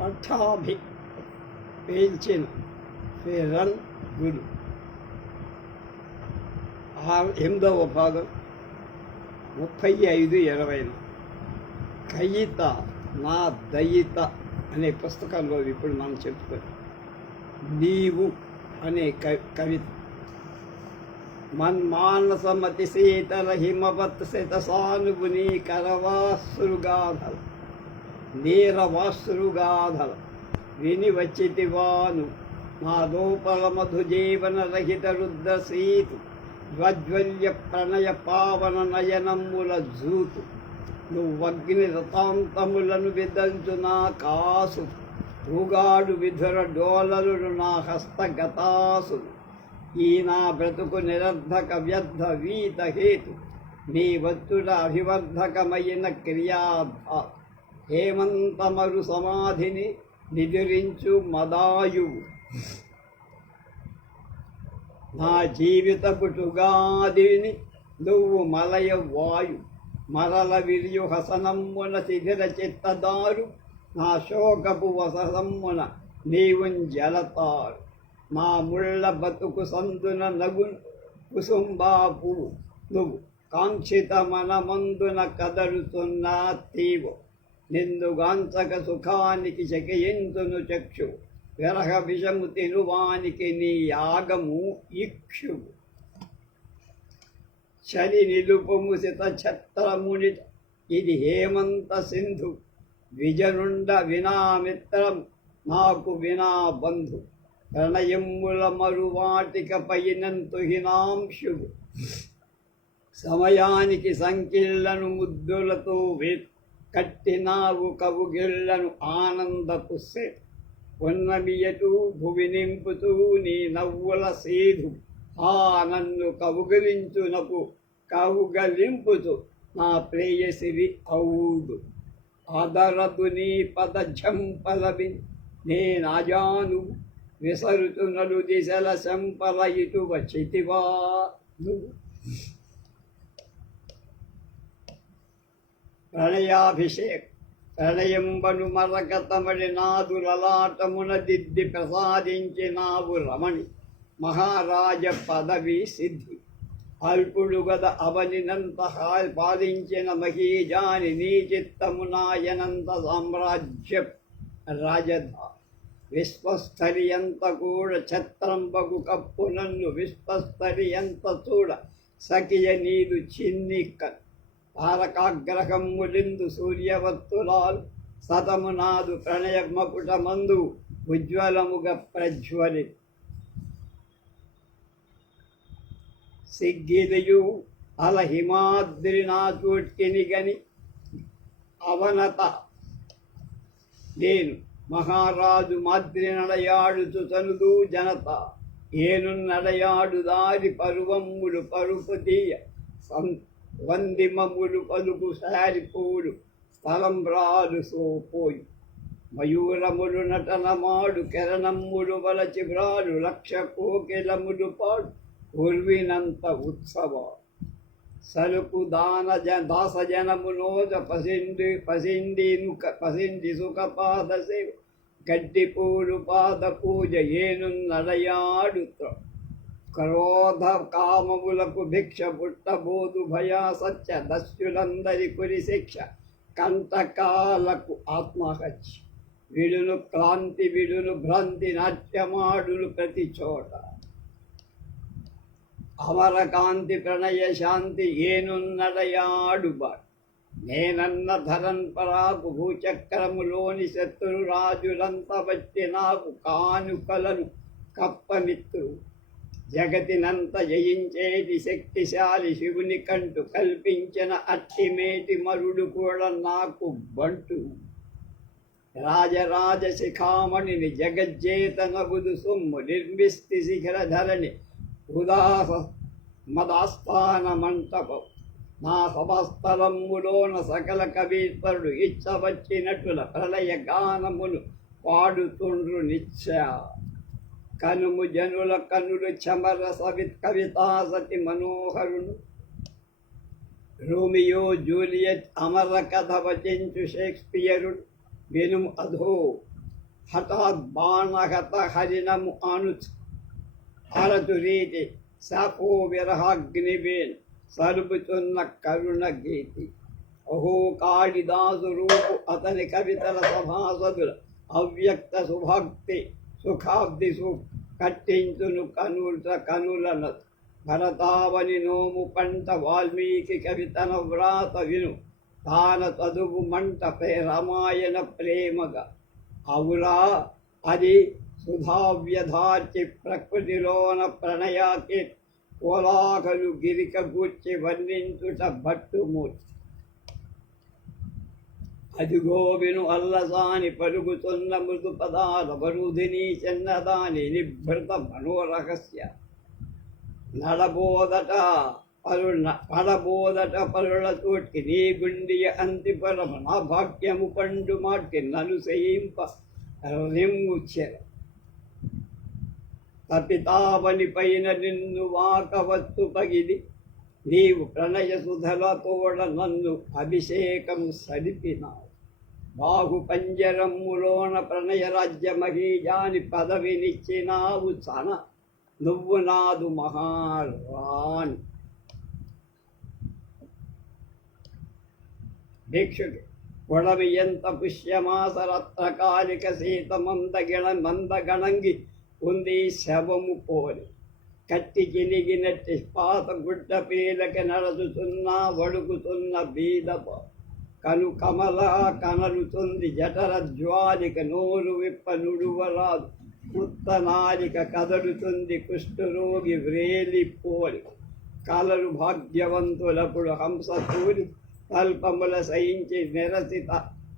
పట్టాభి పేల్చిన ఫిరన్ గురు ఆరు ఎనిమిదవ భాగం ముప్పై ఐదు ఇరవై కయిత నా దయిత అనే పుస్తకంలో ఇప్పుడు మనం చెప్పుకోవాలి. నీవు అనే కవి కవిత. మన్మానసమతి శీతల హిమవత్ శత సానుగుని కరవాసురుగాధల నీరవాసురుగాధల విని వచ్చితివాను నా దోపల జీవన రహిత రుద్ర సీతు జ్వజ్వల్య ప్రణయ పావన నయనమ్ముల జూతు నువ్వగ్ని రతాంతములను విదంచు నా కాసు. ఊగాడు విధుర డోలలు నా హస్తగతాసు. ఈ నా బ్రతుకు నిరర్ధక వ్యర్థ వీత హేతు. నీ వత్తుల అభివర్ధకమైన క్రియాభాసు హేమంతమరు సమాధిని నిదిరించు మదాయువు నా జీవిత పుటుగాదిని నువ్వు మలయ వాయు మరల విరియు హసనమ్మున శిథిర చిత్తదారు. నా శోకపు వససమ్మున నీవు జలతారు. నా ముళ్ళ బతుకు సందున నగు కుసుంబాపు నువ్వు కాంక్షిత మనమందున కదలుతున్నా తీవు. నిందుగాంచక సుఖానికి శకయించును చక్షు. విరహ విషము తినువానికి నీ యాగము ఇక్షు. చలి నిలుపుము సిత ఛత్రముని ఇది హేమంత సింధు. విజనుండ వినామిత్రం నాకు వినా బంధు ప్రణయముల మరువాటిక పైనంతు హినాంశుడు. సమయానికి సంకిళ్ళను ముద్దులతో వే కట్టినావు కవుగిళ్ళను ఆనందపు సే. భువి నింపుతూ నీ నవ్వుల సేధు. ఆ నన్ను కవుగలించునకు కవుగలింపుతూ నా ప్రేయసిరి అవుడు. ఆదరదు నీ పద ఝంపలవి నేనాజాను. విసరుతునలు దిశల శంపల ఇటు వచ్చితివా నువ్వు ప్రణయాభిషేక్ ప్రళయంబను మరకతమడి నాదు లలాటమున దిద్ది ప్రసాదించినావు రమణి మహారాజ పదవి సిద్ధి అల్పుడు గద అవనినంత పాలించిన మహీజాని నీ చిత్తమునాయనంత సామ్రాజ్య రాజధా విశ్వస్థరియంత కూడా ఛత్రంబకు కప్పు నన్ను విశ్వస్థరియంత చూడ సఖియ నీదు తారకాగ్రహం ములిందు సూర్యవత్తులాల్ సతమునాదు ప్రణయ మకుట మందు ఉజ్వలముగ ప్రజ్వలి. సిగ్గిదయు అల హిమాద్రి నాచూట్కిని గని అవనత నేను మహారాజు మాద్రి నడయాడుచు తనుదు జనత ఏను నడయాడు దారి పరువమ్ములు పరుపు తీయ సంత వందిమములు పలుగు సారిపోడు స్థలం సోపోయి మయూరములు నటనమాడు కెరణమ్ములు వలచి బ్రాలు లక్ష కోకిలములు పాడు ఉర్వినంత ఉత్సవ సలుకు దాన జ దాస జనమునోజ పసిండి నుక పసిండి సుఖ పాద సేవ గడ్డి పూలు పాద పూజ ఏను నడయాడుత్ర క్రోధ కామములకు భిక్ష పుట్టబోదు భయా సత్య దస్యులందరి కురి శిక్ష కంటకాలకు ఆత్మహత్య. విడును క్లాంతి విడును భ్రాంతి నాట్యమాడులు ప్రతి చోట. అమరకాంతి ప్రణయ శాంతి ఏనున్నడయాడుబ నేనన్న ధరన్ పరాకు భూచక్రములోని శత్రురాజులంత వచ్చి నాకు కానుకలను కప్పమిత్రు జగతినంత జయించేది శక్తిశాలి శివుని కంటు కల్పించిన అట్టిమేటి మరుడు కూడా నాకు బంటు. రాజరాజ శిఖామణిని జగజ్జేతనగుదు సొమ్ము నిర్మిస్తి శిఖర ధరణి ఉదాస మదాస్థాన మంటపం నా సభస్థలములోన సకల కవీశ్వరుడు ఇచ్చవచ్చినట్టుల ప్రళయ గానమును పాడుతుండ్రు నిత్య కనుము జనుల కనులు చమర సవిత్ కవితా సతి మనోహరుడు రోమియో జూలియట్ అమర కథ వచించు షేక్స్పియరుడు వినుము అధో హఠాత్ బాణహత హరిణము అను హరతు రీతి శాపో విరహాగ్నివేన్ సరుపుతున్న కరుణ గీతి అహో కాళిదాసు రూపు అతని కవితల సభాసదుల అవ్యక్త సుభక్తి సుఖాబ్ది సు కట్టించును కనుల కనులను భరతావని నోము పంట వాల్మీకి కవితన వ్రాత విను తాన చదువు మంట రామాయణ ప్రేమగా అవురా అది సుధావ్యధార్చి ప్రకృతిలోన ప్రణయాకి కోలాహలు గిరిక గూర్చి వర్ణించుట భట్టుమూర్తి అదిగో విను అల్లసాని పలుకుతున్న మృదు పదాల బరుదిని చిన్నదాని నిభృత మనోరహస్య. నడబోదట పరుణ పడబోదట పరుల తోటి నీ గుండియ అంతి పరమ నా భాగ్యము పండు మాటి నను సేయింప నిమ్ముచ్చెర తపితావని పైన నిన్ను వాకవత్తు పగిది నీవు ప్రణయ సుధలతోడ నన్ను అభిషేకం సరిపినావు. బాహు ప్రణయరాజ్యమహీజాని మహీజాని పదవినిచ్చినావు సన నువ్వు నాదు మహారాన్ భిక్షుడు కొడవి ఎంత పుష్యమాస రత్నకాలిక సీత మందగిణ మందగణంగి ఉంది శవము పోలి. కట్టి చినిగినట్టి పాత గుడ్డ పీలక నడుచుతున్నా వడుకుతున్న బీదప కను కమల కనలుతుంది జఠర జ్వాలిక నోరు విప్ప నుడువరాదు. ఉత్తనాలిక కదలుతుంది కుష్ఠరోగి వ్రేలిపోలి కలలు భాగ్యవంతులప్పుడు హంస తూరి కల్పముల సహించి నిరసిత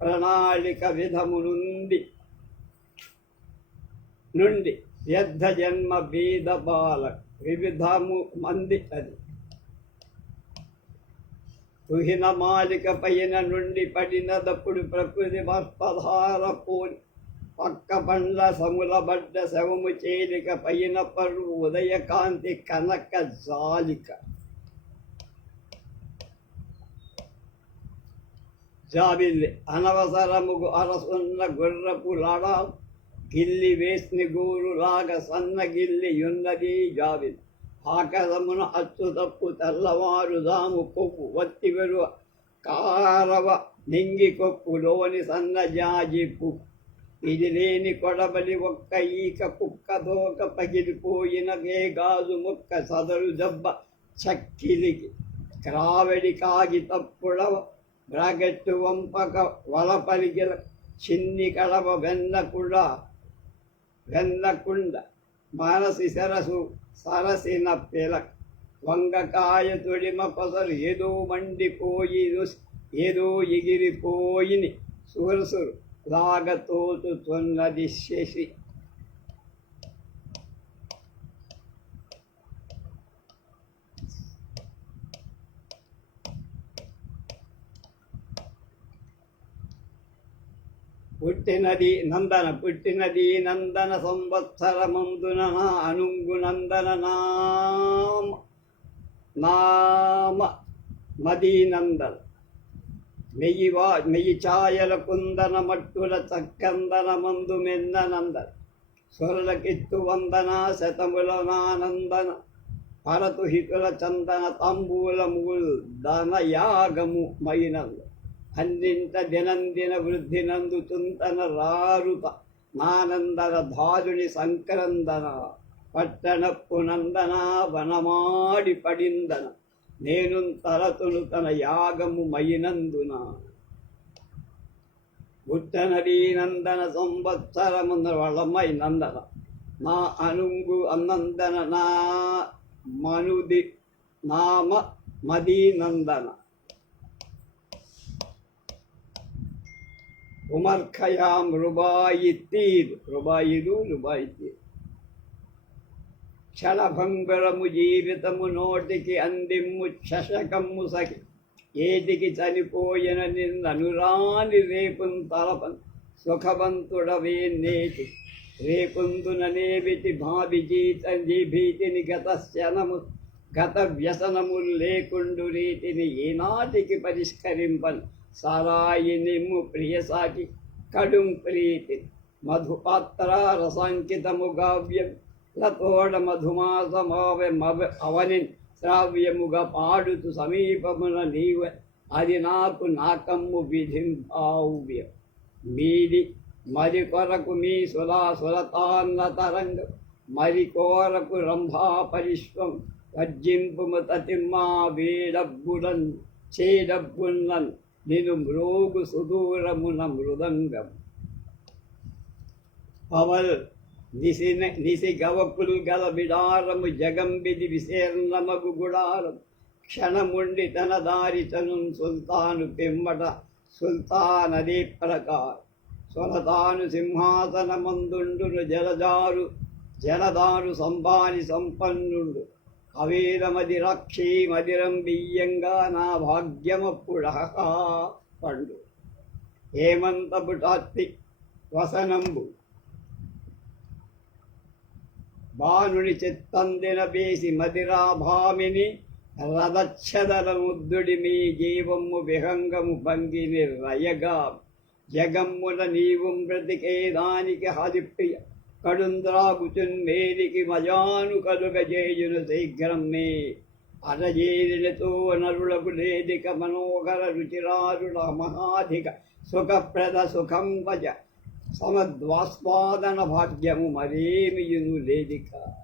ప్రణాళిక విధము నుండి నుండి వ్యర్థ జన్మ బీద బాల వివిధము మంది అది. తుహిన మాలిక పైన నుండి పడిన దప్పుడు ప్రకృతి వర్పధార పోని పక్క పండ్ల సములబడ్డ శవము చేలిక పైన పరు ఉదయకాంతి కనక జాలిక. జాబిల్లి అనవసరముగు అరసున్న గుర్రపు లాడా గిల్లి వేస్ని గూరు సన్న గిల్లి యున్నది జాబిల్లి. ఆకలమున అచ్చు తప్పు తెల్లవారు దాము కొప్పు వత్తి కారవ నింగి కొప్పులోని సన్న జాజిప్పు ఇది లేని కొడబలి ఒక్క ఈక కుక్క దోక పగిలిపోయిన గాజు ముక్క సదరు దెబ్బ చక్కిలికి. క్రావడి కాగి తప్పుడవ బ్రాకెట్టు వంపక వల పరిగిల చిన్ని కడవ వెన్నకుడ వెన్నకుండ మానసి సరసు సరసిన పిల వంగకాయ తొడిమ పసరు ఏదో మండిపోయి ఏదో ఎగిరిపోయిని. సురసురు లాగతోచుతున్నది శశి పుట్టినది నందన పుట్టినది నందన సంవత్సరమందున నా అనుంగు నందన నామ నామ మదీనందన. మెయ్యి వా మెయ్యి ఛాయల కుందన మట్టుల చక్కందన మందు మెన్న నందన. వందన శతముల నానందన. పరతు హితుల చందన తాంబూలముల్ దన యాగము మైనంద అన్నింట దినందిన వృద్ధి నందుతుంతన రారుత నానందన ధారుని సంక్రందన పట్టణప్పు నందన వనమాడి పడిందన నేను తరతును తన యాగము మయినందున. పుట్టనడీ నందన సంవత్సరమున్న వాళ్ళమ్మై నందన నా అనుంగు అన్నందన నా మనుది నామ మదీ ఉమర్ ఉమర్ఖయాం రుబాయిత్తీర్ రుబాయిలు రుబాయి క్షణభంగురము జీవితము నోటికి అందిమ్ము శశకమ్ము సఖి ఏటికి చనిపోయిన నిన్ననురాని రేపున్ తలపన్ సుఖవంతుడవే నేటి రేపుందుననేవిటి భావి జీత భీతిని గత శనము గత వ్యసనములు లేకుండు రీతిని ఈనాటికి పరిష్కరింపను సారాయి ప్రియసాకి కడుం ప్రీతి మధుపాత్ర రసాంకితము గావ్యం లతోడ మధుమాసమావె మవ అవని శ్రావ్యముగా పాడుతు సమీపమున నీవ. అది నాకు నాకమ్ము విధింపావ్య మీది మరి కొరకు మీ సులా సులతాన్న తరంగం. మరి కోరకు రంభా పరిశ్వం వజ్జింపుము తతిమ్మా వీడబ్బుడన్ చేడబ్బున్నన్. నేను మ్రోగు సుదూరమున మృదంగం. పవల్ నిసి నిసి గవకుల్ గల బిడారము జగంబిది విశీర్ణమగు గుడారం. క్షణముండి తన దారి తను సుల్తాను పిమ్మట సుల్తానది ప్రకార్. స్వరతాను సింహాసనమందుండును జలజారు జలదారు సంభాని సంపన్నుండు. అవీరమది రక్షీ మదిరం బియ్యంగా నా భాగ్యమప్పుడు పండు. హేమంతపుటాత్తి వసనంబు. బాణుని చిత్తందిన బేసి మదిరాభామిని రదచ్చదలముద్దుడి మీ జీవము విహంగము భంగిని రయగా. జగమ్ముల నీవు బ్రతికేదానికి హరిప్రియ కడుంద్రాగుచున్ మేలికి మజాను కలుగ చేయును శీఘ్రం మే అరజేరిలతో నరులకు లేదిక మనోహర రుచిరారుల మహాధిక సుఖప్రద సుఖం వజ సమద్వాస్వాదన భాగ్యము మరేమియును లేదిక.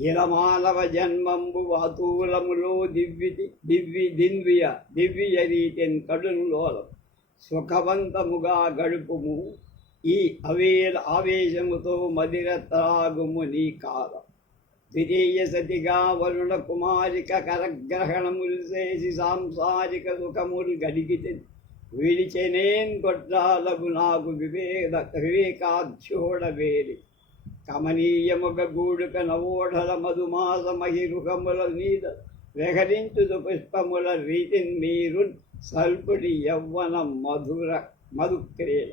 ఇలమాలవ జన్మంబు వాతూలములో దివ్వితి దివ్వి దిన్వియ దివ్య రీతిన్ కడునులోలం. సుఖవంతముగా గడుపుము. ఈ అవేల ఆవేశముతో మదిర త్రాగుము నీ కాల. ద్వితీయ సతిగా వరుణ కుమారిక కరగ్రహణములు చేసి సాంసారిక సుఖములు గడిగితే విడిచెనేన్ గొడ్రాలకు నాకు వివేద వివేకాధ్యోడ వేలి. కమనీయముగ గూడుక నవోఢల మధుమాస మహిరుఖముల మీద వెహరించుదు పుష్పముల రీతిన్ మీరున్ సల్పుడి యవ్వన మధుర మధుక్రేల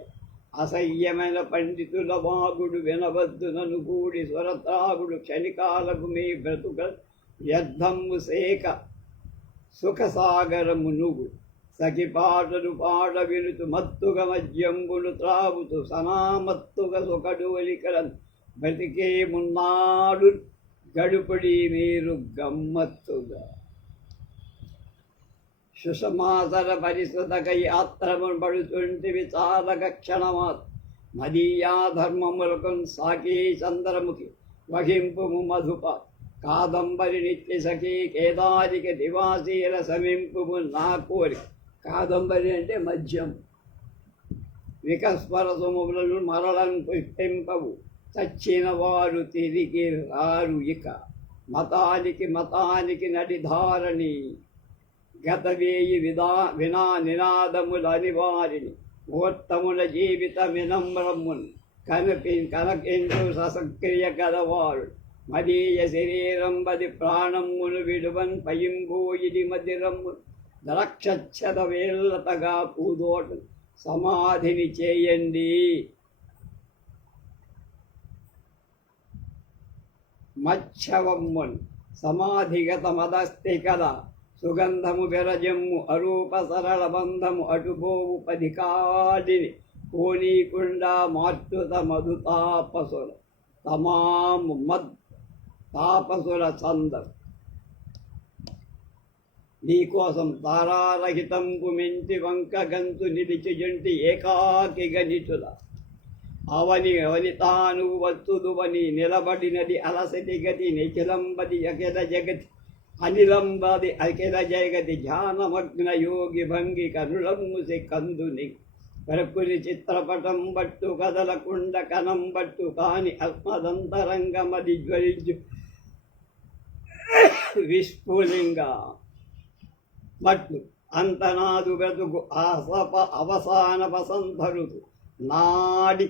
అసహ్యమైన పండితుల వాగుడు వినవద్దు నను కూడి స్వరత్రాగుడు క్షణికాలకు మీ బ్రతుక వ్యర్థము సేక సుఖసాగరము నువ్వు సఖి పాటలు పాడ వినుతు మత్తుగ మద్యంబులు త్రాగుతూ సనామత్తుగ సుఖడువలికలను బతికే మున్నాడు గడుపడి మీరు గమ్మత్తుగా. సుషమాసర పరిశుద్ధక యాత్రము పడుతుంటివి చాలక క్షణమాత్ మదీయా ధర్మములకు సాకీ చంద్రముఖి వహింపు మధుప కాదంబరి నిత్య సఖీ కేదారిక దివాసీల సమింపు నా కోరి కాదంబరి అంటే మద్యం. వికస్వర సుములను మరళం పుష్పింపవు. చచ్చిన వారు తిరిగి రారు ఇక. మతానికి మతానికి నడిధారణి. గత వేయి విదా వినా నినాదముల వారిని ముహూర్తముల జీవిత వినమ్రమ్మున్ కనపి కనకెందు ససక్రియ కలవారు మదీయ శరీరం బది ప్రాణమును విడువన్ పయింబోయిది మదిరమ్ము ద్రాక్షచ్చద వేల్లతగా పూదోటు సమాధిని చేయండి. మచ్చవమ్మున్ సమాధిగత మదస్తి కదా సుగంధము విరజమ్ము అరూప సరళ బంధము పది కాడిని కోనీకుండ మార్చుత మధు తాపసుర. తమాము మద్ తాపసుర చందం. నీకోసం తారారహితంపు మెంతి వంక గంతు నిలిచి జంటి ఏకాకి గణితుల. అవని అవని తాను వత్తుదువని నిలబడినది అలసటి గతి నిఖిలంబది అఖిల జగతి. అనిలంబది అఖిల జగతి ధ్యానమగ్న యోగి భంగి కనులమ్ముసి కందుని. ప్రకృతి చిత్రపటం బట్టు కదలకుండ కనం బట్టు కాని ఆత్మదంతరంగమది జ్వలించు. విస్ఫులింగ మట్లు అంతనాదు బ్రతుకు ఆసప అవసాన వసంత ఋతు నాడి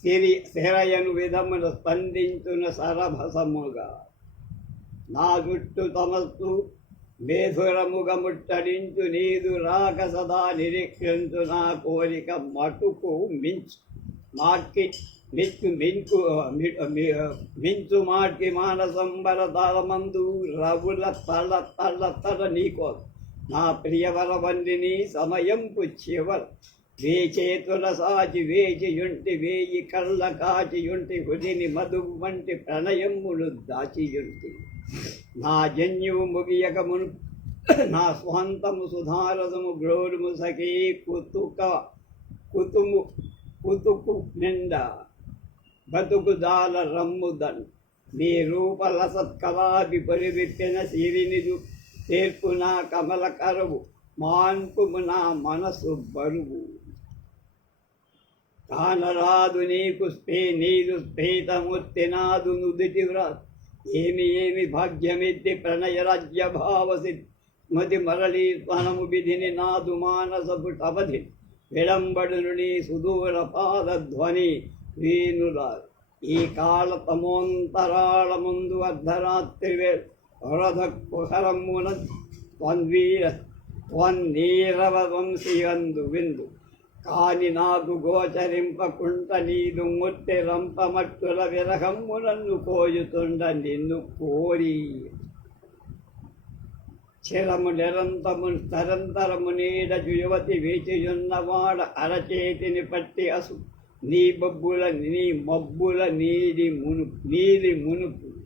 సిరి శిరయను విధములు స్పందించున సరభసముగా. నా జుట్టు తమస్సు మేధురముగ ముట్టడించు నీదు రాక సదా నిరీక్షించు నా కోరిక మటుకు మించు మార్కి మిచ్చు మింకు మి- మించు మార్కి మానసంబర తలమందు రవుల తల తల తల నీకోసం నా ప్రియవర వండిని సమయంపు చివర వేచేతుల సాచి వేచియుంటి వేయి కళ్ళ కాచియుంటి హుదిని మధువు వంటి ప్రణయములు దాచియుంటి నా జన్యువు ముగియకమును. నా స్వంతము సుధారసము గ్రోలుము సఖీ కుతుక కుతుము కుతుకు నిండా బతుకుదాల రమ్ముదన్. నీ రూపల సత్కలాది పరివిప్పిన సిరినిదు తేర్పు నా కమల కరువు మాన్పుము నా మనసు బరువు. కానరాదు నీకు స్పే నీదు స్ఫేతమూర్తి నాదు నుదిటి వ్రా ఏమి ఏమి భాగ్యమిద్ది ప్రణయ రాజ్య భావసి మతి మరళి త్వనము విధిని నాదు మానసపు అవధి విడంబడులు నీ సుదూర పాదధ్వని వీనుల ఈ కాల తమోంతరాళ ముందు అర్ధరాత్రి వరద కుహరమున త్వన్వీర త్వన్నీరవ వంశీయందు విందు కాని నాకు గోచరింపకుంట నీదు ముట్టి రంపమట్టుల విరహమ్మునన్ను కోయుతుండ నిన్ను కోరి. చిరము నిరంతము తరంతరము నీడ యువతి వేచియున్నవాడ అరచేతిని పట్టి అసు. నీ బొబ్బుల నీ మబ్బుల నీది మునుపు నీలి మునుపు.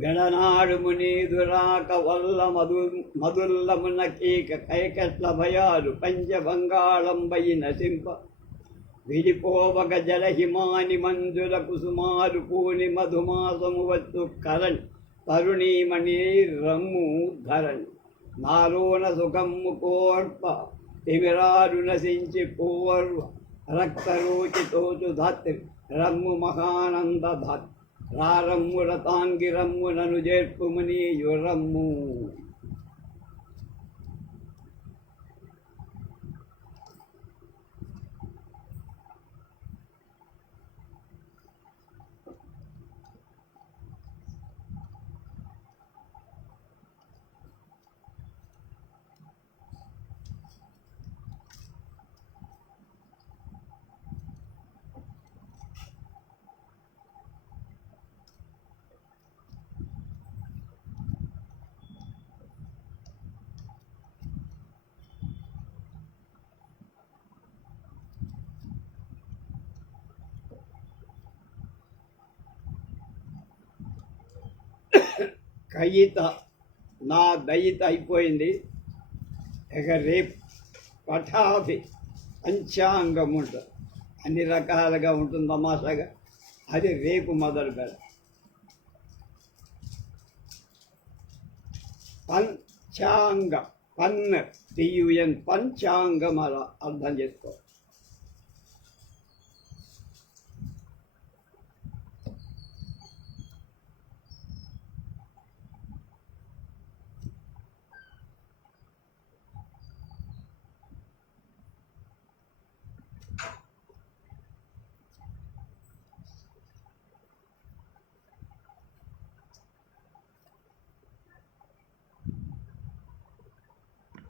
గణనాడు మునీదురాక వల్ల మధు మధుల్లమున కీక కైకట్ల భయాలు పంచబంగాళంబయి నసింప విడిపోవక జలహిమాని మంజుల కుసుమాలు పూని మధుమాసము వచ్చు కరణ్ తరుణీమణి రమ్ము ధరణ్ నారోణ సుఖమ్ము కోర్ప తిమిరారు నశించి పూర్వ రక్తరోచి తోచు ధాత్రి రమ్ము మహానంద ధాత్రి రారమ్ము రతాంగి రమ్ము చేర్పుమని యురమ్ము కయ్యిత నా దయిత అయిపోయింది. ఇక రేపు పఠాభి పంచాంగం ఉంటుంది అన్ని రకాలుగా ఉంటుంది తమాషాగా. అది రేపు మొదలు పెడ పంచాంగ పన్ టియుఎన్ పంచాంగం అలా అర్థం చేసుకోవాలి.